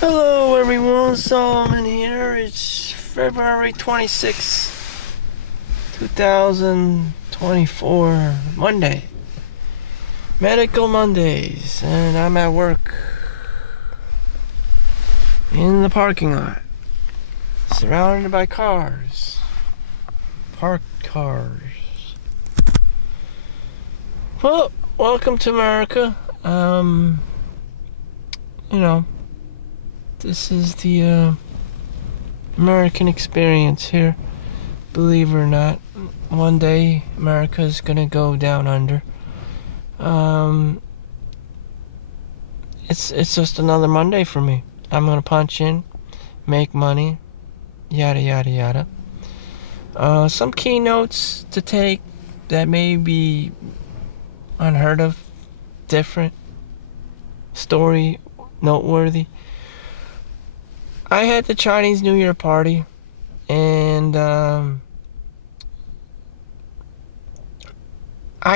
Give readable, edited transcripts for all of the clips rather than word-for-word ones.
Hello everyone, Solomon here. It's February 26th, 2024, Monday. Medical Mondays, and I'm at work in the parking lot, surrounded by cars. Parked cars. Well, welcome to America. You know, this is the American experience here. Believe it or not, one day America's gonna go down under. It's just another Monday for me. I'm gonna punch in, make money, yada yada yada. Some keynotes to take that may be unheard of, different, story, noteworthy. I had the Chinese New Year party, and I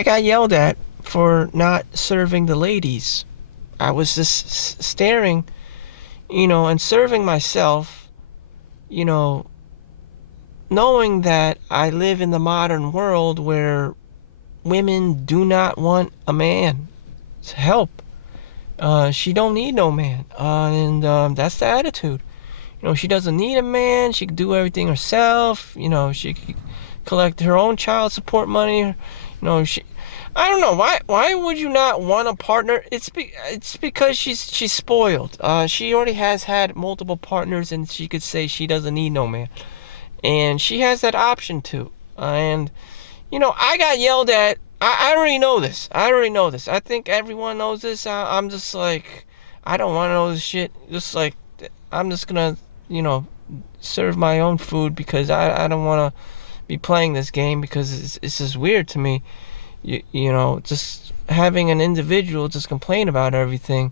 got yelled at for not serving the ladies. I was just staring, and serving myself, you know, knowing that I live in the modern world where women do not want a man's help. She don't need no man, and that's the attitude. She doesn't need a man. She can do everything herself. She can collect her own child support money. She. I don't know why would you not want a partner? It's because she's spoiled. She already has had multiple partners, and she could say she doesn't need no man, and she has that option too. And I got yelled at. I already know this. I think everyone knows this. I'm just like, I don't want to know this shit. Just like, I'm just gonna, you know, serve my own food because I don't want to be playing this game because it's just weird to me. Just having an individual just complain about everything.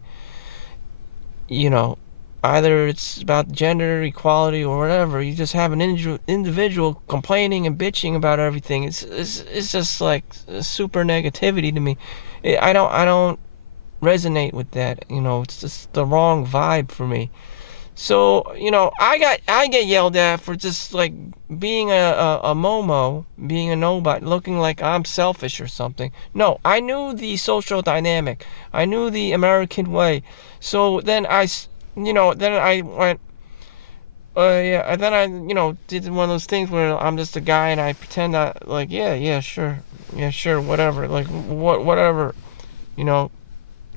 You know, Either it's about gender equality or whatever. You just have an individual complaining and bitching about everything. It's just like super negativity to me. I don't resonate with that. It's just the wrong vibe for me. So I get yelled at for just like being a momo, being a nobody, looking like I'm selfish or something. No, I knew the social dynamic. I knew the American way. So then I went. Yeah, and then I did one of those things where I'm just a guy and I pretend that like yeah sure whatever whatever you know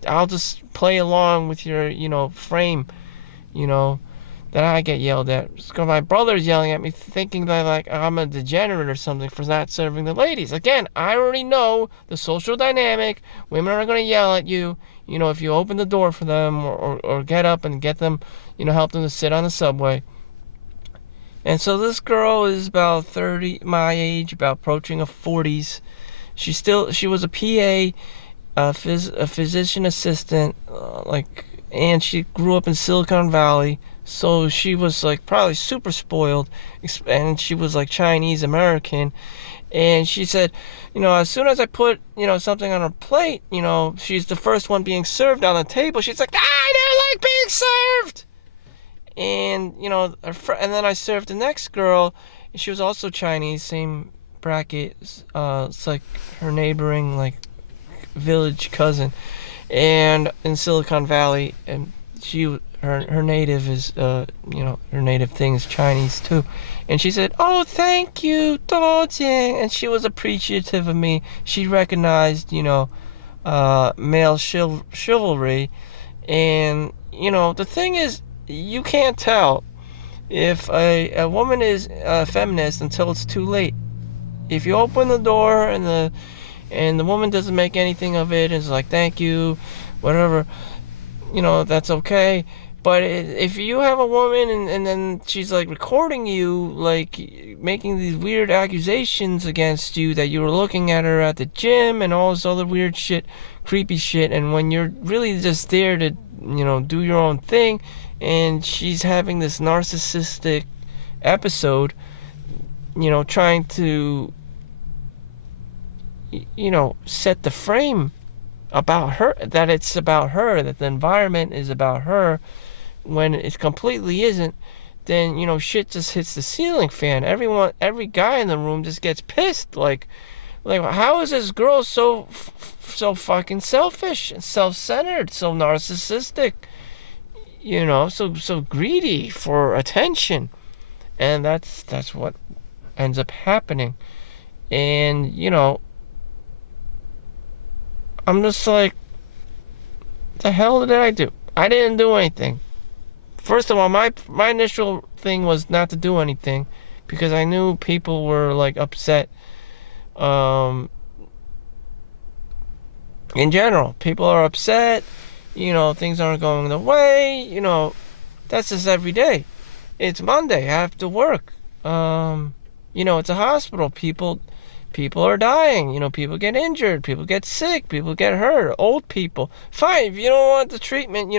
I'll just play along with your frame you know then I get yelled at. So my brother's yelling at me, thinking that like I'm a degenerate or something for not serving the ladies. Again, I already know the social dynamic. Women are gonna yell at you. If you open the door for them or get up and get them, help them to sit on the subway. And so this girl is about 30, my age, about approaching her 40s. She was a PA, a physician assistant, and she grew up in Silicon Valley. So she was like probably super spoiled, and she was like Chinese American. And she said, as soon as I put, something on her plate, she's the first one being served on the table. She's like, I don't like being served. And, and then I served the next girl, and she was also Chinese, same bracket. It's like her neighboring, like, village cousin, and in Silicon Valley, and her native is her native thing is Chinese too, and she said, "Oh, thank you, Dojing," and she was appreciative of me. She recognized male chivalry, and the thing is, you can't tell if a woman is a feminist until it's too late. If you open the door and the woman doesn't make anything of it, and is like, thank you, whatever, that's okay. But if you have a woman and then she's like recording you, like making these weird accusations against you that you were looking at her at the gym and all this other weird shit, creepy shit, and when you're really just there to, do your own thing, and she's having this narcissistic episode, trying to set the frame about her, that it's about her, that the environment is about her, when it completely isn't, then, shit just hits the ceiling fan. Every guy in the room just gets pissed. Like, how is this girl so fucking selfish and self-centered, so narcissistic, so greedy for attention? And that's what ends up happening. And, I'm just like, the hell did I do? I didn't do anything. First of all, my initial thing was not to do anything because I knew people were like upset. Um, in general, people are upset. Things aren't going the way. That's just every day. It's Monday. I have to work. It's a hospital. People are dying. People get injured. People get sick. People get hurt. Old people. Fine. If you don't want the treatment,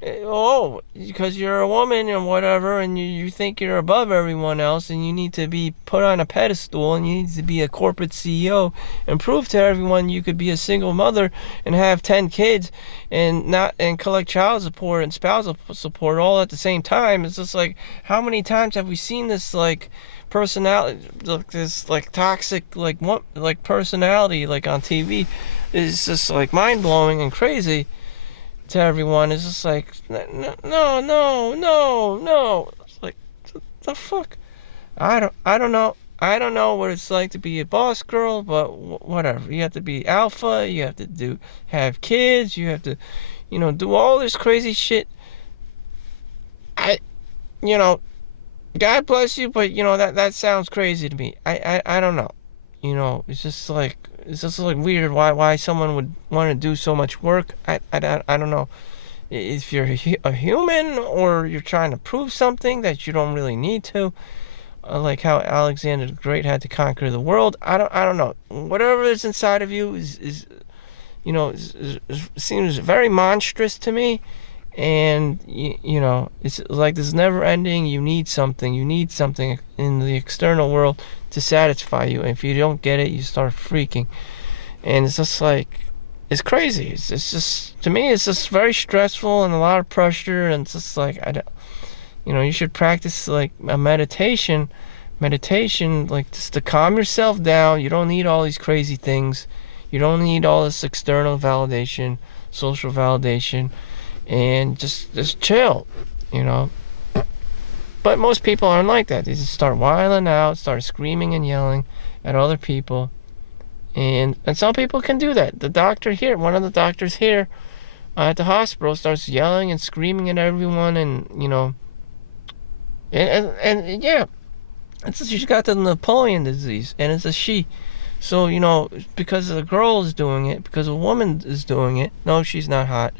because you're a woman and whatever, and you think you're above everyone else, and you need to be put on a pedestal, and you need to be a corporate CEO and prove to everyone you could be a single mother and have 10 kids and collect child support and spousal support all at the same time. It's just like, how many times have we seen this like personality, this like toxic like personality like on TV? It's just like mind-blowing and crazy to everyone. Is just like, no, no, no, no. It's like, the fuck? I don't know. I don't know what it's like to be a boss girl, but whatever. You have to be alpha. You have to have kids. You have to, do all this crazy shit. I, you know, God bless you, but that sounds crazy to me. I don't know. It's just like weird why someone would want to do so much work. I don't know if you're a human or you're trying to prove something that you don't really need to. Like how Alexander the Great had to conquer the world. I don't know. Whatever is inside of you seems very monstrous to me. And it's like this never ending. You need something in the external world to satisfy you, and if you don't get it, you start freaking. And it's just like, it's crazy. It's just, to me, it's just very stressful and a lot of pressure. And it's just like, I don't, you should practice like a meditation, like just to calm yourself down. You don't need all these crazy things. You don't need all this external validation, social validation, and just chill, But most people aren't like that. They just start whiling out, start screaming and yelling at other people. And some people can do that. One of the doctors here at the hospital starts yelling and screaming at everyone, and yeah, she's got the Napoleon disease, and it's a she. So, because a girl is doing it, because a woman is doing it, no, she's not hot.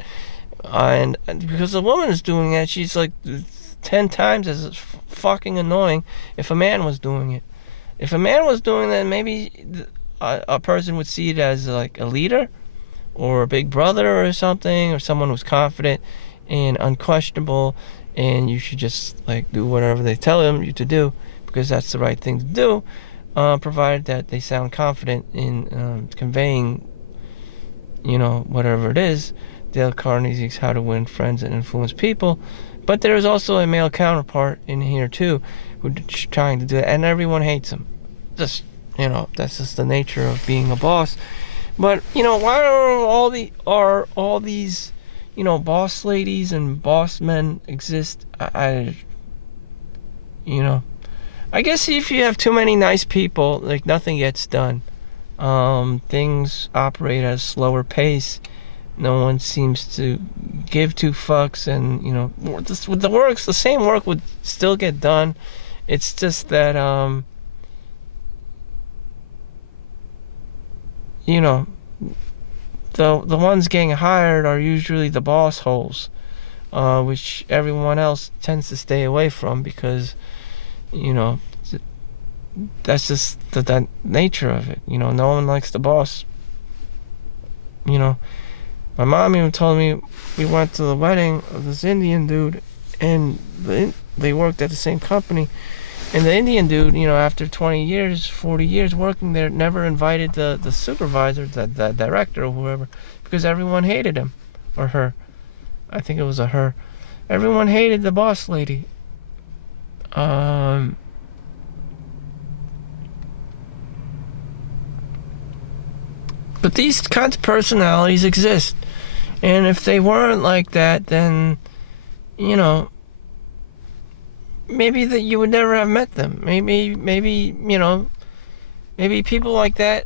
And because a woman is doing it, she's like 10 times as fucking annoying if a man was doing it. If a man was doing that, maybe a person would see it as like a leader or a big brother or something, or someone who's confident and unquestionable, and you should just like do whatever they tell you to do because that's the right thing to do, provided that they sound confident in conveying, whatever it is. Dale Carnegie's How to Win Friends and Influence People. But there's also a male counterpart in here too, who's trying to do it, and everyone hates him. Just, that's just the nature of being a boss. But why are all these, boss ladies and boss men exist? I guess if you have too many nice people, like nothing gets done. Things operate at a slower pace. No one seems to give two fucks, and the same work would still get done. It's just that the ones getting hired are usually the boss holes, which everyone else tends to stay away from because that's just the nature of it. No one likes the boss. My mom even told me we went to the wedding of this Indian dude, and they worked at the same company. And the Indian dude, after 20 years, 40 years working there, never invited the supervisor, the director or whoever, because everyone hated him or her. I think it was a her. Everyone hated the boss lady. But these kinds of personalities exist. And if they weren't like that, then, you know, maybe that you would never have met them. Maybe maybe people like that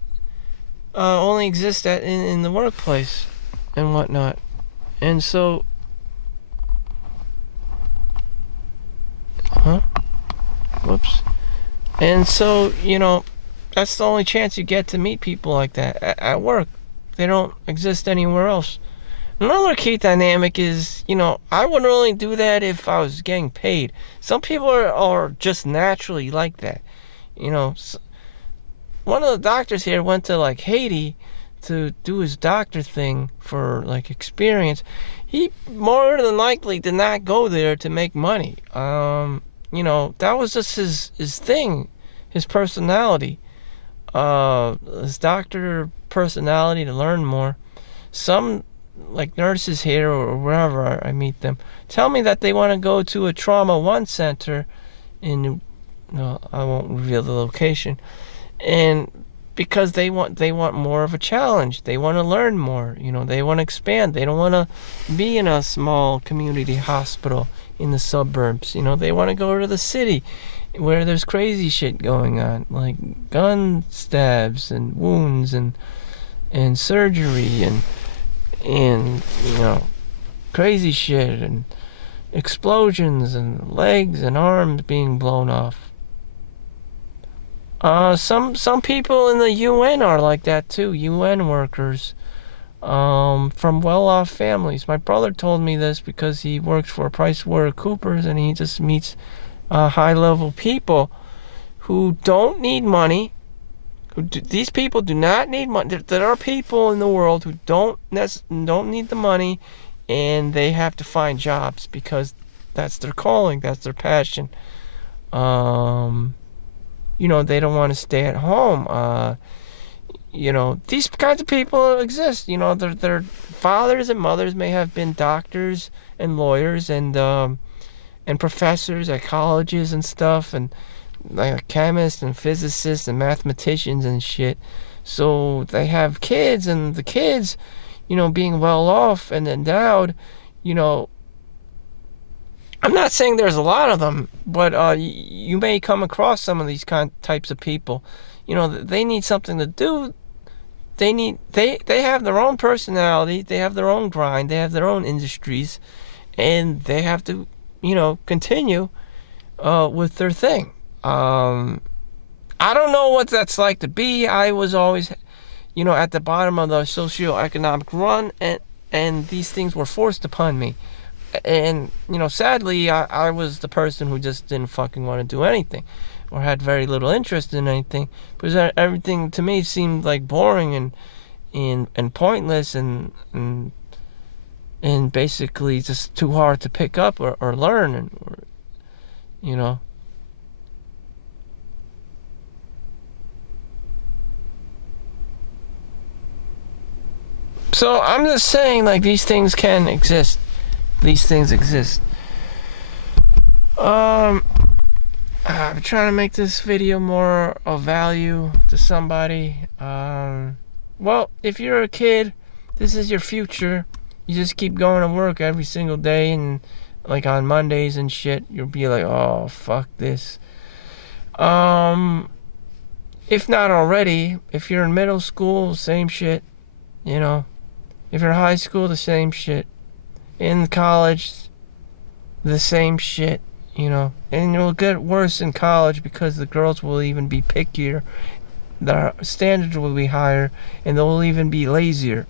only exist in the workplace and whatnot. And so, whoops. And so, that's the only chance you get to meet people like that at work. They don't exist anywhere else. Another key dynamic is, I wouldn't really do that if I was getting paid. Some people are just naturally like that. One of the doctors here went to like Haiti to do his doctor thing for like experience. He more than likely did not go there to make money. That was just his thing, his personality, his doctor personality to learn more. Some like nurses here or wherever I meet them tell me that they want to go to a trauma one center in no, I won't reveal the location, and because they want more of a challenge. They want to learn more. They want to expand. They don't want to be in a small community hospital in the suburbs. They want to go to the city where there's crazy shit going on, like gun stabs and wounds and surgery and crazy shit and explosions and legs and arms being blown off. Some people in the UN are like that too. UN workers, from well-off families. My brother told me this because he works for PricewaterhouseCoopers and he just meets high-level people who don't need money. These people do not need money. There are people in the world who don't need the money, and they have to find jobs because that's their calling, that's their passion. They don't want to stay at home. These kinds of people exist. Their fathers and mothers may have been doctors and lawyers and professors at colleges and stuff, and like chemists and physicists and mathematicians and shit. So they have kids, and the kids, being well off and endowed, I'm not saying there's a lot of them, but you may come across some of these types of people. They need something to do. They have their own personality, they have their own grind, they have their own industries, and they have to, continue with their thing. I don't know what that's like to be. I was always, at the bottom of the socioeconomic run, and these things were forced upon me. And, sadly, I was the person who just didn't fucking want to do anything or had very little interest in anything because everything to me seemed like boring and pointless and basically just too hard to pick up or learn or. So I'm just saying, like, these things can exist. These things exist. I'm trying to make this video more of value to somebody. Well, if you're a kid, this is your future. You just keep going to work every single day, and like on Mondays and shit, you'll be like, oh, fuck this. If not already, if you're in middle school, same shit, If you're in high school, the same shit. In college, the same shit, And it'll get worse in college because the girls will even be pickier. Their standards will be higher, and they'll even be lazier.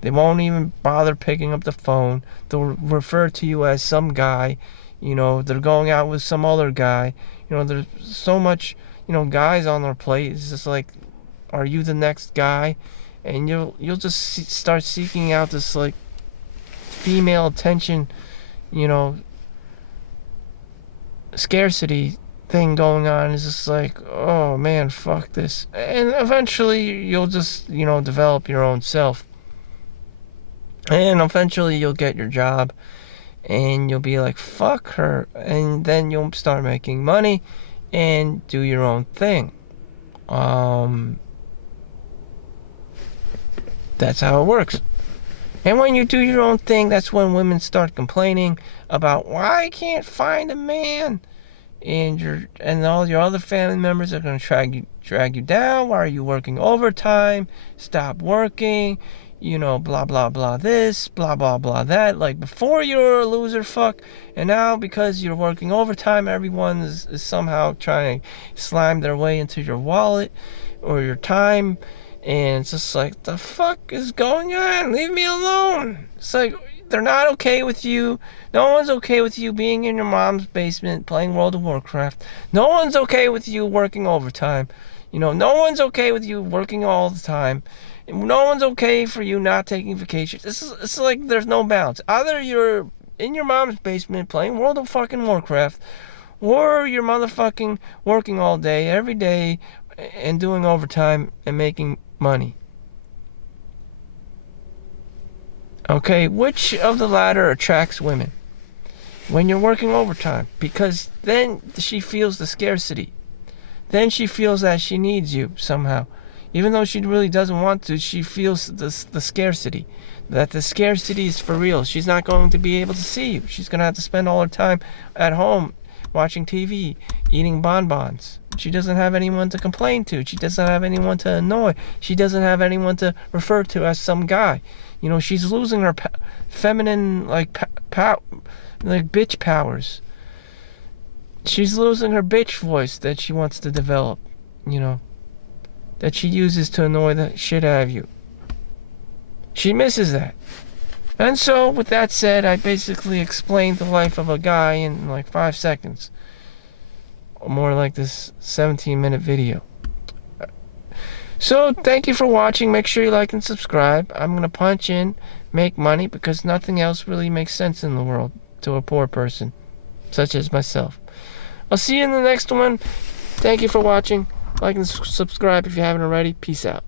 They won't even bother picking up the phone. They'll refer to you as some guy. They're going out with some other guy. There's so much, guys on their plate. It's just like, are you the next guy? And you'll just start seeking out this like female attention, scarcity thing going on. Is just like, oh man, fuck this. And eventually you'll just, develop your own self. And eventually you'll get your job and you'll be like, fuck her, and then you'll start making money and do your own thing. That's how it works. And when you do your own thing, that's when women start complaining about why I can't find a man. And all your other family members are going to drag you down. Why are you working overtime? Stop working. Blah blah blah this, blah blah blah that. Like, before, you were a loser fuck, and now because you're working overtime, everyone is somehow trying to slime their way into your wallet or your time. And it's just like, the fuck is going on? Leave me alone. It's like, they're not okay with you. No one's okay with you being in your mom's basement playing World of Warcraft. No one's okay with you working overtime. No one's okay with you working all the time. No one's okay for you not taking vacations. It's like there's no balance. Either you're in your mom's basement playing World of fucking Warcraft, or you're motherfucking working all day, every day, and doing overtime and making money. Okay, which of the latter attracts women? When you're working overtime, because then she feels the scarcity. Then she feels that she needs you somehow. Even though she really doesn't want to, she feels the scarcity. That the scarcity is for real. She's not going to be able to see you. She's going to have to spend all her time at home watching TV, eating bonbons. She doesn't have anyone to complain to. She doesn't have anyone to annoy. She doesn't have anyone to refer to as some guy. She's losing her feminine, like bitch powers. She's losing her bitch voice that she wants to develop, that she uses to annoy the shit out of you. She misses that. And so, with that said, I basically explained the life of a guy in like 5 seconds. More like this 17-minute video. So, thank you for watching. Make sure you like and subscribe. I'm going to punch in, make money, because nothing else really makes sense in the world to a poor person, such as myself. I'll see you in the next one. Thank you for watching. Like and subscribe if you haven't already. Peace out.